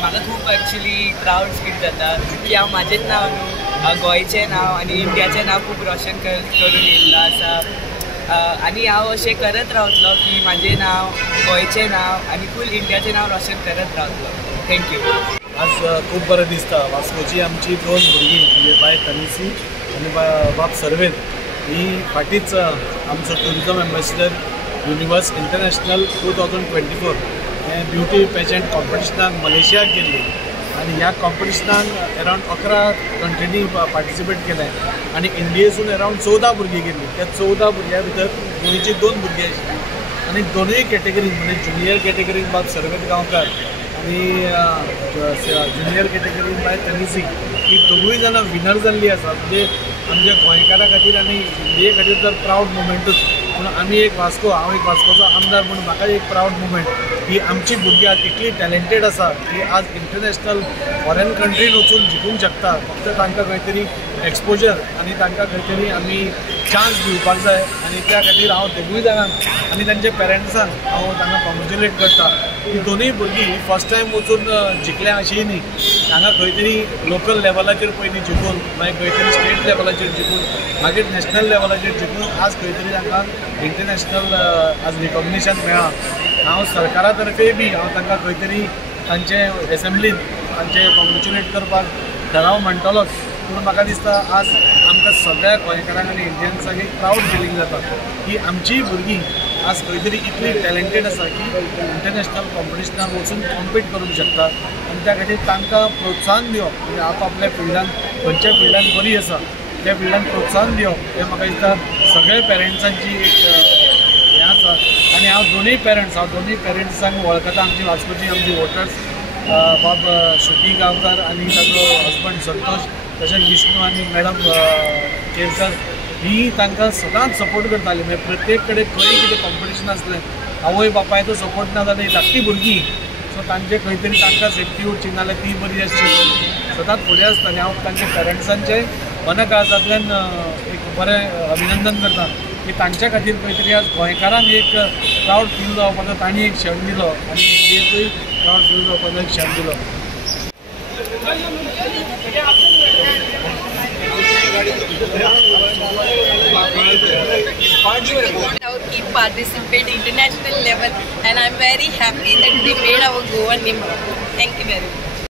म्हाका खूप actually proud feel जाता की हांव म्हाजेंच नांव न्हू गोंयचें नांव आनी इंडियाचें नांव खूब रोशन करून येयल्लो आसा आनी हांव अशें करत रावतलो की म्हाजें नांव गोंयचें नांव आनी फूल इंडियाचें नांव रोशन करत रावतलो. थँक्यू. आज खूब बरें दिसता. वास्कोची आमची दोन भुरगीं म्हणजे बाय तनिसी आनी बाब सर्वेन ही फाटींच आमचो टुरिजम एम्बेसिडर युनिवर्स इंटरनॅशनल 2024 हे ब्युटी पेजंट कॉम्पिटिशनाक मलेशियाक गेल्ली आनी ह्या कॉम्पिटिशनाक अरावंड 11 कंट्रीनी पार्टिसिपेट केलें आनी इंडियेसून अरावंड 14 भुरगीं गेल्लीं. त्या 14 भुरग्यां भितर गोंयची 2 भुरगीं आशिल्लीं आनी दोनूय कॅटेगरीन म्हणजे ज्युनियर कॅटेगरीन बाब सर्वेत गांवकार आनी ज्युनियर कॅटेगरीन बाय तनिसी ही दोगूय जाणां विनर जाल्लीं आसा. म्हणजे आमच्या गोंयकारा खातीर आनी इंडिये खातीर तर प्राऊड मुमेंटूच. पूण आमी एक वास्को हांव एक वास्कोचो आमदार म्हणून म्हाका एक प्राऊड मुमेंट की आमची भुरगीं आज इतली टॅलेंटेड आसा की आज इंटरनॅशनल फॉरेन कंट्रीन वचून जिखूंक शकता. फक्त तांकां खंय तरी एक्सपोजर आनी तांकां खंय तरी आमी चान्स दिवपाक जाय आनी त्या खातीर हांव दोगूय जाणांक आनी तांच्या पेरंट्सांक हांव तांकां कॉंग्रेच्युलेट करता की दोनूय भुरगीं फर्स्ट टायम वचून जिखल्या अशी न्ही. हांगा खंय तरी लोकल लेवलाचेर पयलीं जिखून मागीर खंय तरी स्टेट लेवलाचेर जिखून मागीर नॅशनल लेवलाचेर जिखून आज खंय तरी तांकां इंटरनॅशनल आज रिकॉग्निशन मेळ्ळां. हांव सरकारा तर्फे बी हांव तांकां खंय तरी तांचे एसेंब्लीन तांचे कॉंग्रेच्युलेट करपाक ठराव म्हणटलोच. पूण म्हाका दिसता आज आमकां सगळ्या गोंयकारांक आनी इंडियन्सांक एक प्राऊड फिलींग जाता की आमचीय भुरगीं आज खंय तरी इतली टॅलेंटेड आसा की इंटरनॅशनल कॉम्पिटिशनाक वचून कॉम्पीट करूंक शकता आनी त्या खातीर तांकां प्रोत्साहन दिवप म्हणजे आपल्या फिल्डान खंयच्या फिल्डान बरी आसा त्या फिल्डान प्रोत्साहन दिवप हें म्हाका दिसता सगळ्या पेरंट्सांची एक हें आसा. आनी हांव दोनूय पेरंट्सांक वळखता. आमची वास्कोची आमची वोटर्स बाब श्रुती गांवकार आनी ताचो हजबंड संतोष तशेंच विष्णू आनी मॅडम केरकर ही तांकां सदांच सपोर्ट करताली. म्हणजे प्रत्येक कडेन खंय कितें कॉम्पिटिशन आसलें आवय बापायचो सपोर्ट ना जाल्यार धाकटी भुरगीं सो तांचे खंय तरी तांकां सेफ्टी उरची नाल्यार ती बरी आसची सदांच फुडें आसताली. हांव तांच्या पेरंट्सांचें मनाकाळजांतल्यान एक बरें अभिनंदन करता की तांच्या खातीर खंय तरी आज गोंयकारांक एक प्राऊड फील जावपाचो तांणी एक क्षण दिलो आनी इंडियेकूय प्राऊड फील जावपाचो एक क्षण दिलो. Keep participate international level and I'm very happy that they made our Goa name. Thank you very much.